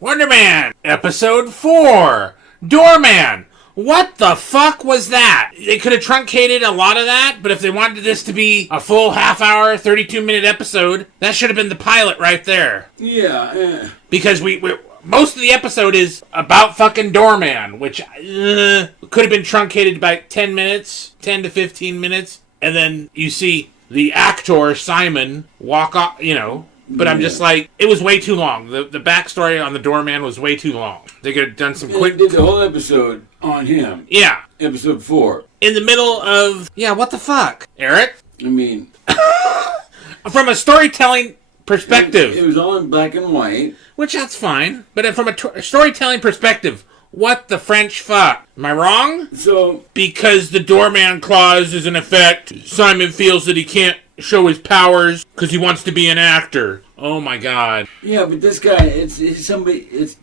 Wonderman Ep4, Doorman. What the fuck was that? They could have truncated a lot of that, but if they wanted this to be a full half-hour, 32-minute episode, that should have been the pilot right there. Yeah. Because we most of the episode is about fucking Doorman, which could have been truncated by 10 minutes, 10 to 15 minutes, and then you see the actor, Simon, walk off, But I'm just like, it was way too long. The backstory on the Doorman was way too long. They could have done some quick... They did the whole episode on him. Yeah. Episode 4. In the middle of... Yeah, what the fuck? Eric? I mean... From a storytelling perspective. It was all in black and white. Which, that's fine. But from a storytelling perspective, what the French fuck? Am I wrong? So... Because the Doorman clause is in effect, Simon feels that he can't show his powers because he wants to be an actor. Oh my god. Yeah, but this guy, it's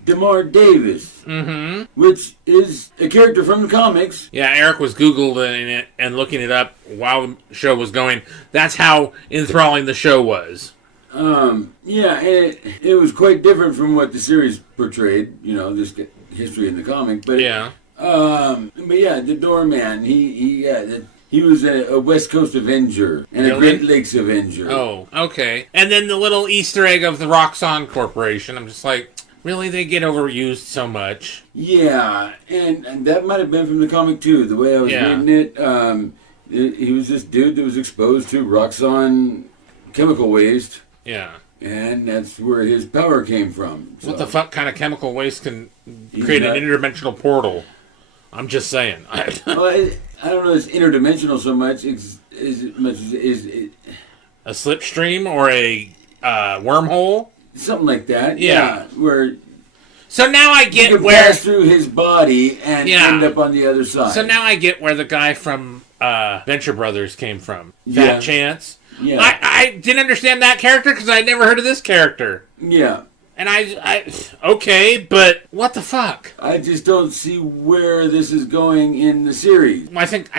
DeMar Davis. Mm-hmm. Which is a character from the comics. Yeah, Eric was Googling it and looking it up while the show was going. That's how enthralling the show was. Yeah, and it was quite different from what the series portrayed, this history in the comic. But yeah. But yeah, the Doorman, he was a West Coast Avenger and a Great Lakes Avenger. Oh, okay. And then the little Easter egg of the Roxxon Corporation. I'm just like, really? They get overused so much. Yeah, and that might have been from the comic too. The way I was reading it, he was this dude that was exposed to Roxxon chemical waste. Yeah. And that's where his power came from. So. What the fuck kind of chemical waste can create an interdimensional portal? I'm just saying. Well, I don't know if it's interdimensional so much as a slipstream or a wormhole? Something like that. Yeah. Where... So now I get you can where... pass through his body and end up on the other side. So now I get where the guy from Venture Brothers came from. Fat Chance. Yeah. I didn't understand that character because I'd never heard of this character. Yeah. And okay, but what the fuck? I just don't see where this is going in the series. I think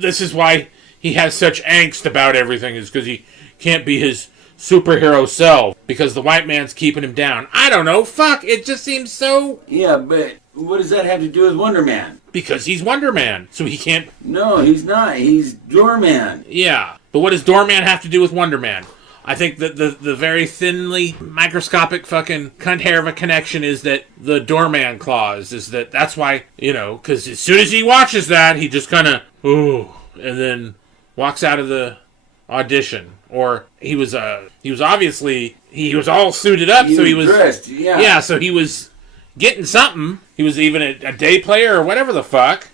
this is why he has such angst about everything, is because he can't be his superhero self because the white man's keeping him down. I don't know. Fuck. It just seems so... Yeah, but what does that have to do with Wonder Man? Because he's Wonder Man, so he can't... No, he's not. He's Doorman. Yeah, but what does Doorman have to do with Wonder Man? I think that the very thinly microscopic fucking cunt hair of a connection is that the Doorman clause is that's why, because as soon as he watches that, he just kind of, ooh, and then walks out of the audition. Or he was obviously, he was all suited up, so he was dressed, yeah. Yeah, so he was getting something. He was even a day player or whatever the fuck.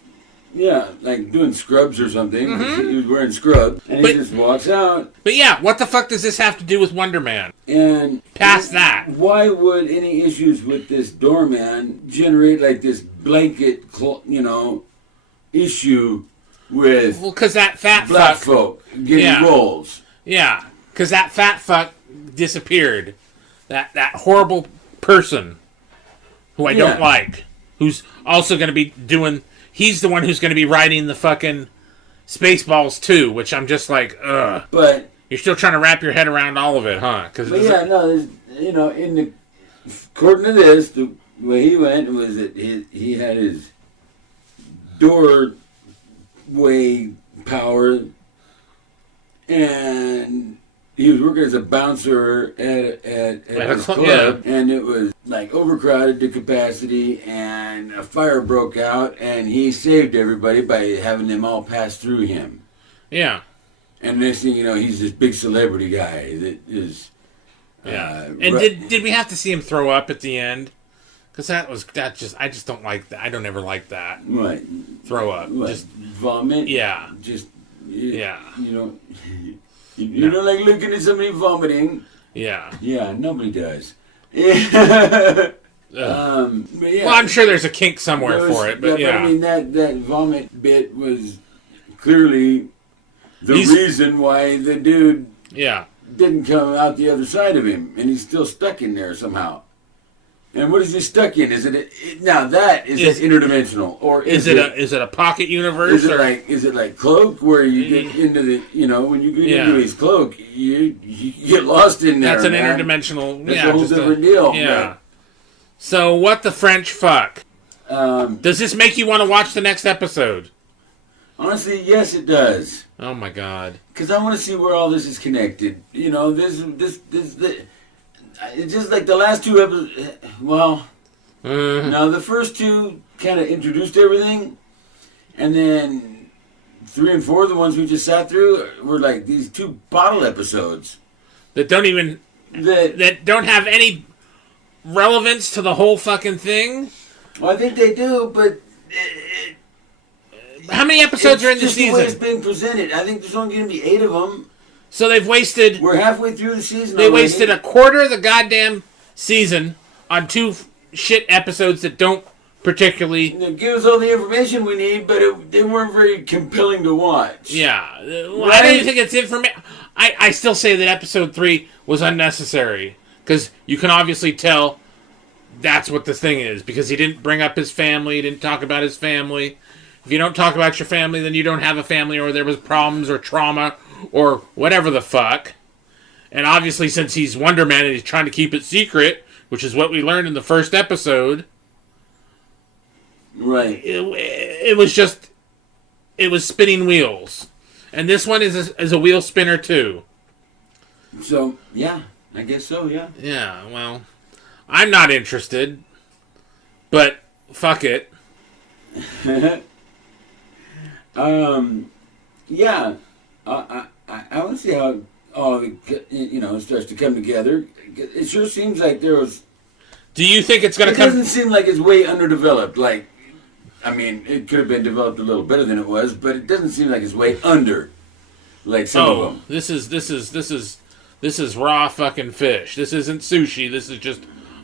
Yeah, like doing scrubs or something. Mm-hmm. He was wearing scrubs, and he just walks out. But yeah, what the fuck does this have to do with Wonder Man? And past that, why would any issues with this Doorman generate like this blanket, issue with? Well, because that fat black fuck, folk getting roles. Yeah, because that fat fuck disappeared. That horrible person who I don't like, who's also going to be doing. He's the one who's going to be writing the fucking Spaceballs too, which I'm just like, ugh. But you're still trying to wrap your head around all of it, huh? According to this, the way he went was that he had his doorway power, and he was working as a bouncer at a club, and it was like overcrowded to capacity, and a fire broke out, and he saved everybody by having them all pass through him. Yeah. And next thing you know, he's this big celebrity guy that is. Yeah. Did we have to see him throw up at the end? Because I just don't like that. I don't ever like that. Right. Throw up. What, just vomit. Yeah. Yeah. You don't like looking at somebody vomiting. Yeah. Yeah, nobody does. But yeah, well, I'm sure there's a kink somewhere for it, but yeah. I mean, that vomit bit was clearly the reason why the dude didn't come out the other side of him, and he's still stuck in there somehow. And what is he stuck in? Is it interdimensional, or is it a pocket universe? Is it like Cloak, where you get into the when you get into his cloak, you get lost in there? That's an interdimensional. That's a whole different deal. Yeah. So, what the French fuck? Does this make you want to watch the next episode? Honestly, yes, it does. Oh my god! Because I want to see where all this is connected. You know, it's just like the last two episodes. Well, now the first two kind of introduced everything, and then 3 and 4, the ones we just sat through, were like these 2 bottle episodes that don't even that don't have any relevance to the whole fucking thing. Well, I think they do, but how many episodes are in the just season? The way it's being presented. I think there's only going to be 8 of them. So they've wasted. We're halfway through the season. They wasted a quarter of the goddamn season on 2 shit episodes that don't particularly. It gives us all the information we need, but they weren't very compelling to watch. Yeah, well, I don't even think it's information. I still say that episode 3 was unnecessary because you can obviously tell that's what the thing is because he didn't bring up his family, he didn't talk about his family. If you don't talk about your family, then you don't have a family, or there was problems or trauma or whatever the fuck. And obviously, since he's Wonderman and he's trying to keep it secret, which is what we learned in the first episode, right? It was spinning wheels, and this one is a wheel spinner too. So yeah, I guess so. Yeah. Yeah. Well, I'm not interested, but fuck it. Yeah, I want to see how all the starts to come together. It sure seems like there was. Do you think it's going to come? It doesn't seem like it's way underdeveloped. Like, I mean, it could have been developed a little better than it was, but it doesn't seem like it's way under. Like some of them. This is raw fucking fish. This isn't sushi. This is just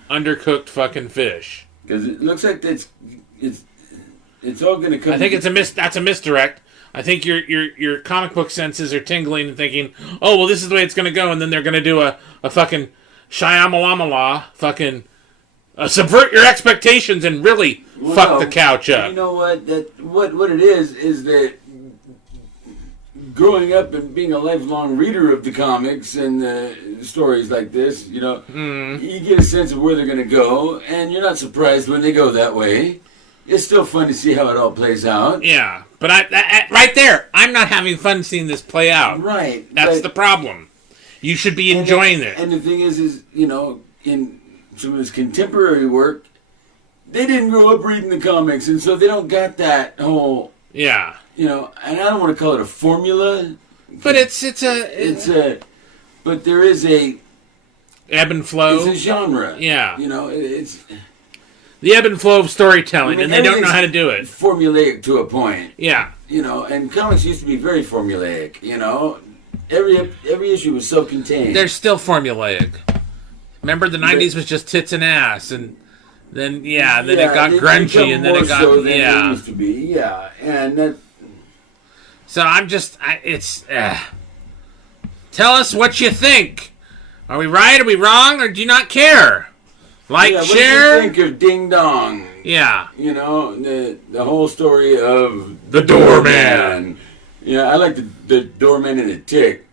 undercooked fucking fish. Because it looks like it's all going to come. I think that's a misdirect. I think your comic book senses are tingling and thinking, oh well, this is the way it's going to go, and then they're going to do a fucking Shyamalamala fucking subvert your expectations and really fuck the couch up. You know what? What it is that growing up and being a lifelong reader of the comics and stories like this, you get a sense of where they're going to go, and you're not surprised when they go that way. It's still fun to see how it all plays out. Yeah, but right there, I'm not having fun seeing this play out. Right. That's the problem. You should be enjoying it. And the thing is in some of his contemporary work, they didn't grow up reading the comics, and so they don't got that whole. Yeah. And I don't want to call it a formula. But but there is a ebb and flow. It's a genre. Yeah. It's the ebb and flow of storytelling, and they don't know how to do it. Formulaic to a point. Yeah. And comics used to be very formulaic. Every issue was self-contained. They're still formulaic. Remember, the '90s was just tits and ass, and then it got grungy, and then it got it used to be, and that. So I'm just, tell us what you think. Are we right? Are we wrong? Or do you not care? Share. What do you think of Ding Dong? Yeah. The whole story of the Doorman. Yeah, I like the Doorman and the Tick.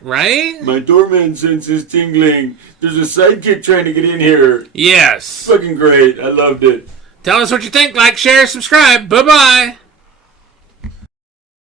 Right? My Doorman sense is tingling. There's a sidekick trying to get in here. Yes. Fucking great. I loved it. Tell us what you think. Like, share, subscribe. Bye-bye.